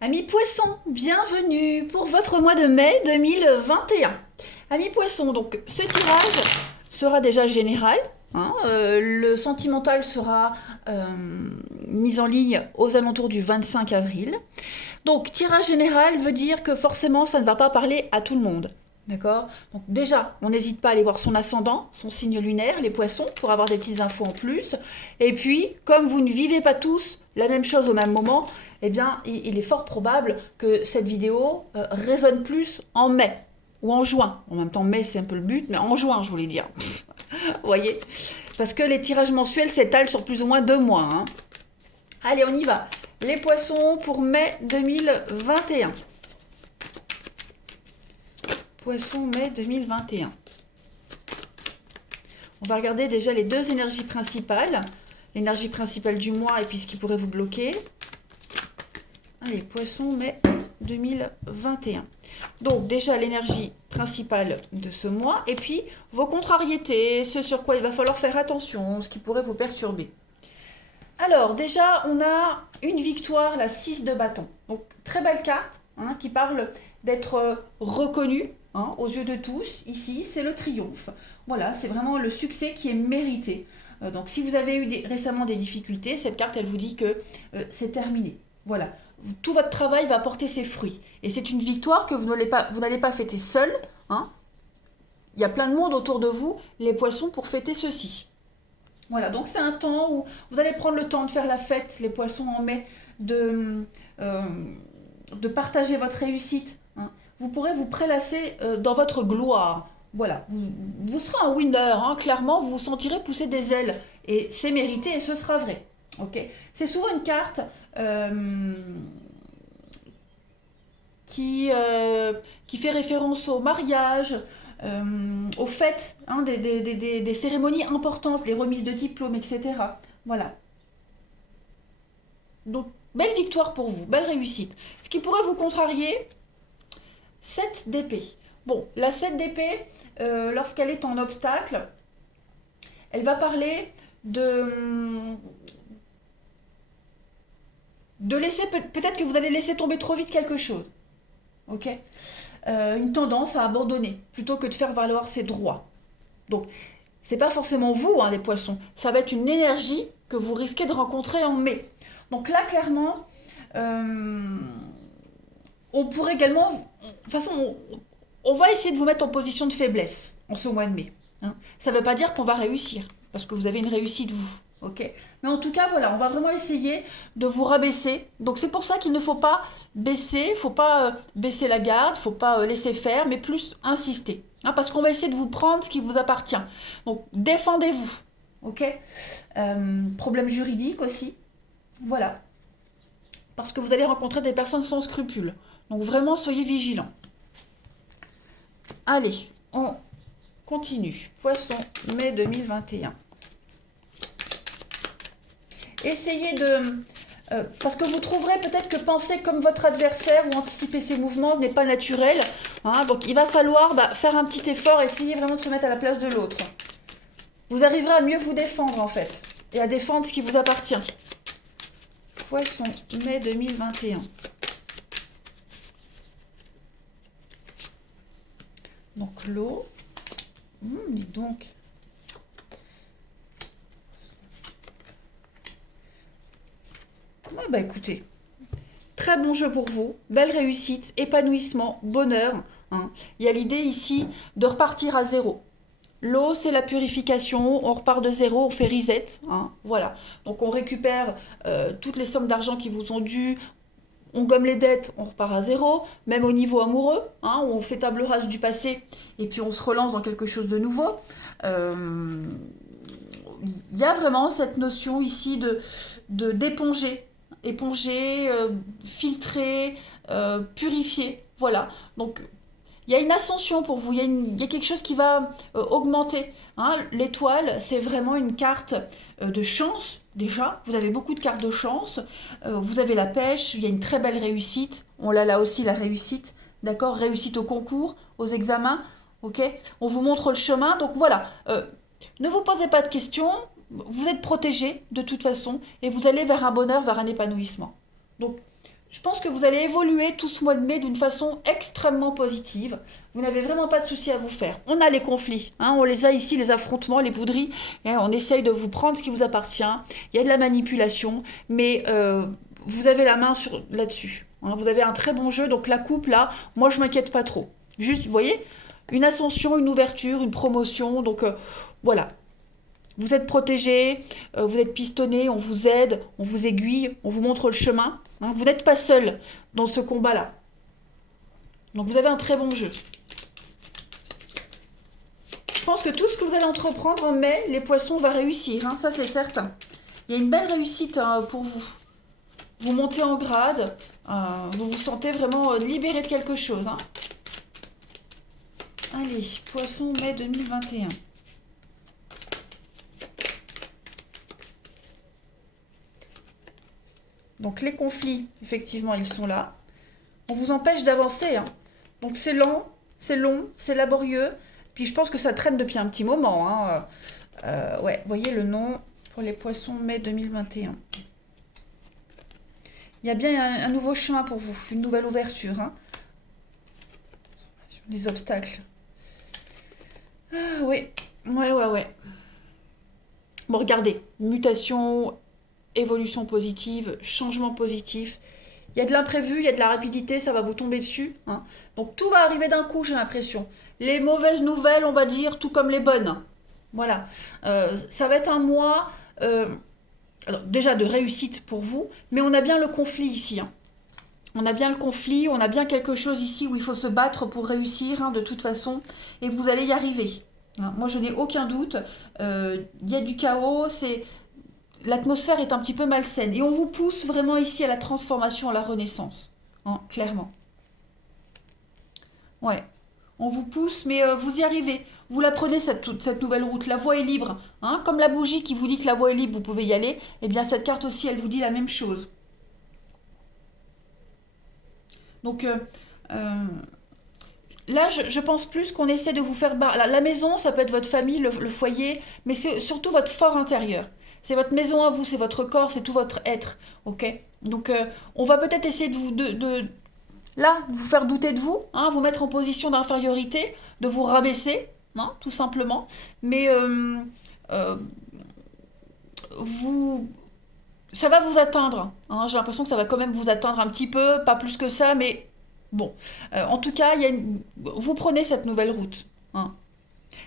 Amis poissons, bienvenue pour votre mois de mai 2021. Amis poissons, donc ce tirage sera déjà général. Le sentimental sera mis en ligne aux alentours du 25 avril. Donc tirage général veut dire que forcément ça ne va pas parler à tout le monde. D'accord. Donc déjà, on n'hésite pas à aller voir son ascendant, son signe lunaire, les poissons, pour avoir des petites infos en plus. Et puis, comme vous ne vivez pas tous la même chose au même moment, eh bien, il est fort probable que cette vidéo résonne plus en mai ou en juin. En même temps, mai, c'est un peu le but, mais en juin, je voulais dire. Vous voyez. Parce que les tirages mensuels s'étalent sur plus ou moins 2 mois. Allez, on y va. Les poissons pour mai 2021. Poisson mai 2021. On va regarder déjà les deux énergies principales. L'énergie principale du mois et puis ce qui pourrait vous bloquer. Allez, poisson mai 2021. Donc déjà l'énergie principale de ce mois et puis vos contrariétés, ce sur quoi il va falloir faire attention, ce qui pourrait vous perturber. Alors déjà on a une victoire, la 6 de bâton. Donc très belle carte qui parle d'être reconnu aux yeux de tous. Ici c'est le triomphe. Voilà, c'est vraiment le succès qui est mérité. Donc si vous avez eu récemment des difficultés, cette carte elle vous dit que c'est terminé. Voilà, tout votre travail va porter ses fruits. Et c'est une victoire que vous n'allez pas fêter seul. Il y a plein de monde autour de vous, les poissons, pour fêter ceci. Voilà, donc c'est un temps où vous allez prendre le temps de faire la fête, les poissons en mai, de, euh, de partager votre réussite. Vous pourrez vous prélasser dans votre gloire. Voilà, vous serez un winner, clairement, vous vous sentirez pousser des ailes. Et c'est mérité et ce sera vrai. Ok. C'est souvent une carte qui, euh, qui fait référence au mariage, aux fêtes, des cérémonies importantes, les remises de diplômes, etc. Voilà. Donc, belle victoire pour vous, belle réussite. Ce qui pourrait vous contrarier, 7 d'épée. Bon, la 7 d'épée, lorsqu'elle est en obstacle, elle va parler de laisser, peut-être que vous allez laisser tomber trop vite quelque chose. Ok. Une tendance à abandonner plutôt que de faire valoir ses droits. Donc, c'est pas forcément vous, les poissons. Ça va être une énergie que vous risquez de rencontrer en mai. Donc là, clairement, euh, on pourrait également. De toute façon, on va essayer de vous mettre en position de faiblesse en ce mois de mai. Ça ne veut pas dire qu'on va réussir, parce que vous avez une réussite, vous. Ok. Mais en tout cas, voilà, on va vraiment essayer de vous rabaisser. Donc c'est pour ça qu'il ne faut pas baisser, il ne faut pas baisser la garde, il ne faut pas laisser faire, mais plus insister. Parce qu'on va essayer de vous prendre ce qui vous appartient. Donc défendez-vous. Ok. Problème juridique aussi. Voilà. Parce que vous allez rencontrer des personnes sans scrupules. Donc vraiment, soyez vigilants. Allez, on continue. Poisson, mai 2021. Essayez de... parce que vous trouverez peut-être que penser comme votre adversaire ou anticiper ses mouvements n'est pas naturel. Donc il va falloir faire un petit effort, essayer vraiment de se mettre à la place de l'autre. Vous arriverez à mieux vous défendre en fait. Et à défendre ce qui vous appartient. Poisson, mai 2021. Donc l'eau. Dis donc. Écoutez, très bon jeu pour vous, belle réussite, épanouissement, bonheur. Il y a l'idée ici de repartir à zéro. L'eau, c'est la purification, on repart de zéro, on fait reset. Voilà. Donc on récupère toutes les sommes d'argent qui vous ont dû, on gomme les dettes, on repart à zéro, même au niveau amoureux, où on fait table rase du passé et puis on se relance dans quelque chose de nouveau. Il y a vraiment cette notion ici d'éponger, filtrer, purifier. Voilà. Donc il y a une ascension pour vous, il y a quelque chose qui va augmenter. L'étoile, c'est vraiment une carte de chance, déjà. Vous avez beaucoup de cartes de chance. Vous avez la pêche, il y a une très belle réussite. On l'a là aussi, la réussite. D'accord. Réussite au concours, aux examens. Ok. On vous montre le chemin. Donc voilà. Ne vous posez pas de questions. Vous êtes protégé de toute façon et vous allez vers un bonheur, vers un épanouissement. Donc Je pense que vous allez évoluer tout ce mois de mai d'une façon extrêmement positive. Vous n'avez vraiment pas de soucis à vous faire. On a les conflits, hein, on les a ici, les affrontements, les bouderies. Hein, on essaye de vous prendre ce qui vous appartient. Il y a de la manipulation, mais vous avez la main là-dessus. Hein, vous avez un très bon jeu, donc la coupe là, moi je m'inquiète pas trop. Juste, vous voyez, une ascension, une ouverture, une promotion, donc voilà. Vous êtes protégé, vous êtes pistonné, on vous aide, on vous aiguille, on vous montre le chemin. Hein, vous n'êtes pas seul dans ce combat-là. Donc vous avez un très bon jeu. Je pense que tout ce que vous allez entreprendre en mai, les poissons, va réussir. Hein, ça, c'est certain. Il y a une belle réussite pour vous. Vous montez en grade, vous vous sentez vraiment libéré de quelque chose. Hein. Allez, poisson, mai 2021. Donc les conflits, effectivement, ils sont là. On vous empêche d'avancer. Hein. Donc c'est lent, c'est long, c'est laborieux. Puis je pense que ça traîne depuis un petit moment. Hein. Ouais, voyez le nom pour les poissons mai 2021. Il y a bien un nouveau chemin pour vous, une nouvelle ouverture. Hein. Les obstacles. Ah, oui, ouais. Bon, regardez, mutation, évolution positive, changement positif. Il y a de l'imprévu, il y a de la rapidité, ça va vous tomber dessus. Hein. Donc tout va arriver d'un coup, j'ai l'impression. Les mauvaises nouvelles, on va dire, tout comme les bonnes. Voilà. Ça va être un mois, alors déjà de réussite pour vous, mais on a bien le conflit ici. Hein. On a bien le conflit, on a bien quelque chose ici où il faut se battre pour réussir, hein, de toute façon, et vous allez y arriver. Hein. Moi, je n'ai aucun doute. Il y a du chaos, l'atmosphère est un petit peu malsaine. Et on vous pousse vraiment ici à la transformation, à la renaissance. Hein, clairement. Ouais. On vous pousse, mais vous y arrivez. Vous la prenez, cette nouvelle route. La voie est libre. Hein. Comme la bougie qui vous dit que la voie est libre, vous pouvez y aller. Eh bien, cette carte aussi, elle vous dit la même chose. Donc, là, je pense plus qu'on essaie de vous faire... La maison, ça peut être votre famille, le foyer, mais c'est surtout votre fort intérieur. C'est votre maison à vous, c'est votre corps, c'est tout votre être, ok. Donc, on va peut-être essayer là, vous faire douter de vous, hein, vous mettre en position d'infériorité, de vous rabaisser, hein, tout simplement. Mais euh, vous, ça va vous atteindre. Hein, j'ai l'impression que ça va quand même vous atteindre un petit peu, pas plus que ça, mais bon. En tout cas, vous prenez cette nouvelle route. Hein.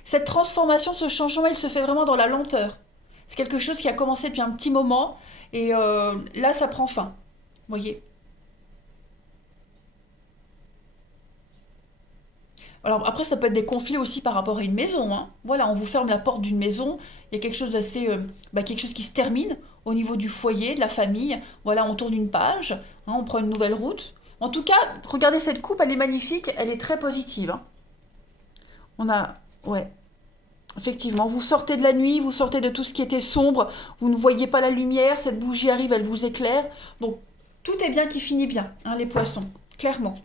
Cette transformation, ce changement, il se fait vraiment dans la lenteur. C'est quelque chose qui a commencé depuis un petit moment, et là, ça prend fin. Vous voyez. Alors après, ça peut être des conflits aussi par rapport à une maison. Hein. Voilà, on vous ferme la porte d'une maison. Il y a quelque chose d'assez, quelque chose qui se termine au niveau du foyer, de la famille. Voilà, on tourne une page, hein, on prend une nouvelle route. En tout cas, regardez cette coupe, elle est magnifique, elle est très positive. Hein. On a, ouais, effectivement, vous sortez de la nuit, vous sortez de tout ce qui était sombre, vous ne voyez pas la lumière, cette bougie arrive, elle vous éclaire. Donc tout est bien qui finit bien, hein, les poissons, clairement.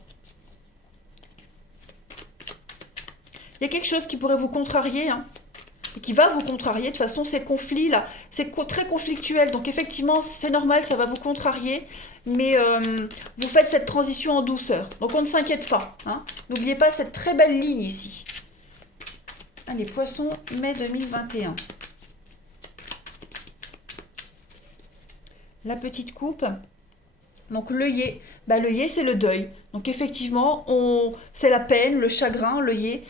Il y a quelque chose qui pourrait vous contrarier, hein, et qui va vous contrarier. De toute façon, ces conflits-là, c'est très conflictuel. Donc effectivement, c'est normal, ça va vous contrarier. Mais vous faites cette transition en douceur. Donc on ne s'inquiète pas. Hein. N'oubliez pas cette très belle ligne ici. Allez, poisson, mai 2021. La petite coupe. Donc l'œillet, l'œillet c'est le deuil. Donc effectivement, c'est la peine, le chagrin, l'œillet.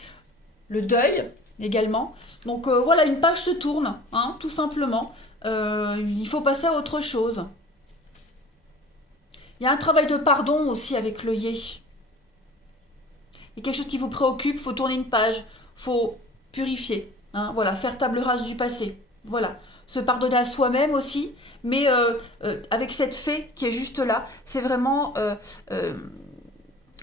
Le deuil également. Donc voilà, une page se tourne, hein, tout simplement. Il faut passer à autre chose. Il y a un travail de pardon aussi avec l'œillet. Il y a quelque chose qui vous préoccupe, il faut tourner une page, il faut purifier, hein, voilà, faire table rase du passé. Voilà, se pardonner à soi-même aussi, mais avec cette fée qui est juste là, c'est vraiment...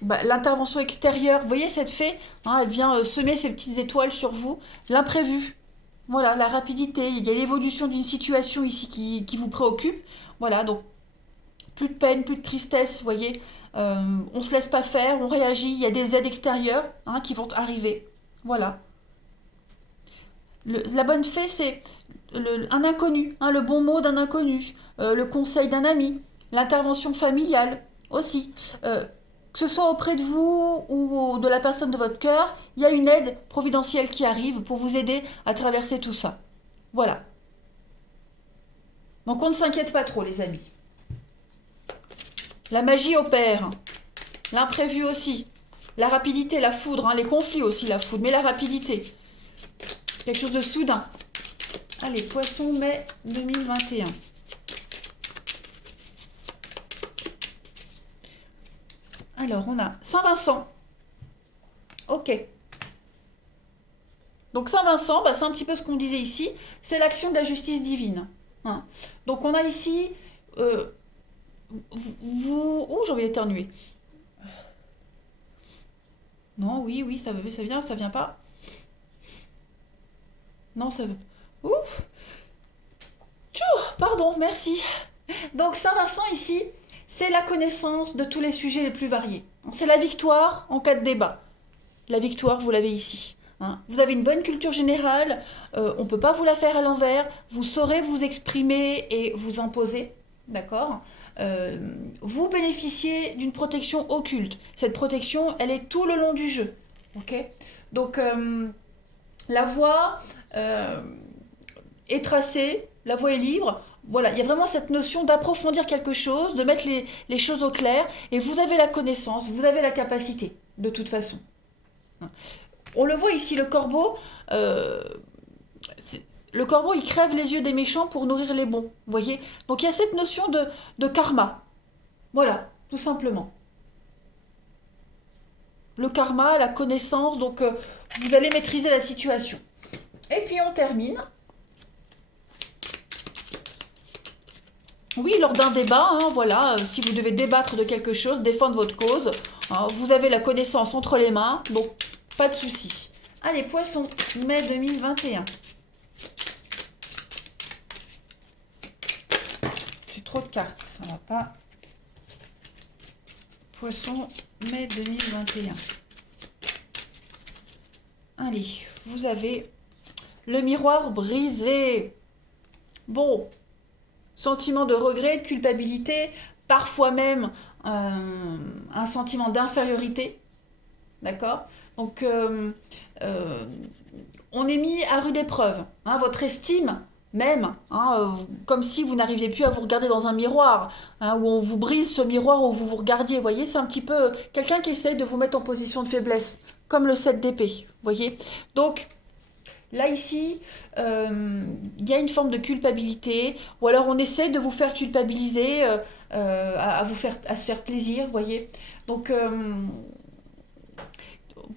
l'intervention extérieure, vous voyez cette fée, hein, elle vient semer ses petites étoiles sur vous, l'imprévu, voilà, la rapidité, il y a l'évolution d'une situation ici qui vous préoccupe, voilà, donc plus de peine, plus de tristesse, vous voyez, on se laisse pas faire, on réagit, il y a des aides extérieures, hein, qui vont arriver, voilà. La bonne fée, c'est un inconnu, hein, le bon mot d'un inconnu, le conseil d'un ami, l'intervention familiale, aussi. Que ce soit auprès de vous ou de la personne de votre cœur, il y a une aide providentielle qui arrive pour vous aider à traverser tout ça. Voilà. Donc on ne s'inquiète pas trop, les amis. La magie opère. L'imprévu aussi. La rapidité, la foudre, hein, les conflits aussi, la foudre, mais la rapidité. Quelque chose de soudain. Allez, Poisson, mai 2021. Alors, on a Saint-Vincent. Ok. Donc Saint-Vincent, bah, c'est un petit peu ce qu'on disait ici. C'est l'action de la justice divine. Hein. Donc on a ici... vous... Oh, j'ai envie d'éternuer. Non, oui, ça vient pas. Non, ça veut... Ouf. Pardon, merci. Donc Saint-Vincent ici, c'est la connaissance de tous les sujets les plus variés. C'est la victoire en cas de débat. La victoire, vous l'avez ici. Hein. Vous avez une bonne culture générale, on ne peut pas vous la faire à l'envers, vous saurez vous exprimer et vous imposer, d'accord. Vous bénéficiez d'une protection occulte. Cette protection, elle est tout le long du jeu. Ok. Donc, la voie est tracée, la voie est libre. Voilà, il y a vraiment cette notion d'approfondir quelque chose, de mettre les choses au clair, et vous avez la connaissance, vous avez la capacité, de toute façon. On le voit ici, le corbeau, il crève les yeux des méchants pour nourrir les bons, vous voyez. Donc il y a cette notion de karma, voilà, tout simplement. Le karma, la connaissance, donc vous allez maîtriser la situation. Et puis on termine. Oui, lors d'un débat, hein, voilà, si vous devez débattre de quelque chose, défendre votre cause, hein, vous avez la connaissance entre les mains, donc pas de souci. Allez, Poisson, mai 2021. J'ai trop de cartes, ça va pas. Poisson, mai 2021. Allez, vous avez le miroir brisé. Bon, sentiment de regret, de culpabilité, parfois même un sentiment d'infériorité. D'accord. Donc, on est mis à rude épreuve. Hein, votre estime, même, hein, comme si vous n'arriviez plus à vous regarder dans un miroir, hein, où on vous brise ce miroir où vous vous regardiez. Vous voyez, c'est un petit peu quelqu'un qui essaye de vous mettre en position de faiblesse, comme le 7 d'épée. Vous voyez. Donc, là, ici, il y a une forme de culpabilité, ou alors on essaie de vous faire culpabiliser, à se faire plaisir, vous voyez. Donc,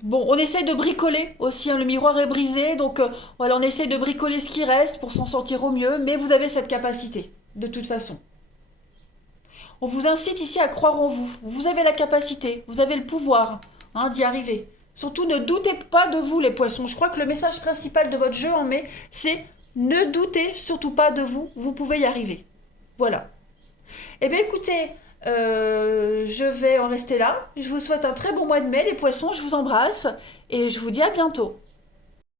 bon, on essaie de bricoler aussi, hein, le miroir est brisé, donc voilà, on essaie de bricoler ce qui reste pour s'en sortir au mieux, mais vous avez cette capacité, de toute façon. On vous incite ici à croire en vous. Vous avez la capacité, vous avez le pouvoir, hein, d'y arriver. Surtout, ne doutez pas de vous, les poissons. Je crois que le message principal de votre jeu en mai, c'est ne doutez surtout pas de vous. Vous pouvez y arriver. Voilà. Eh bien, écoutez, je vais en rester là. Je vous souhaite un très bon mois de mai, les poissons. Je vous embrasse et je vous dis à bientôt.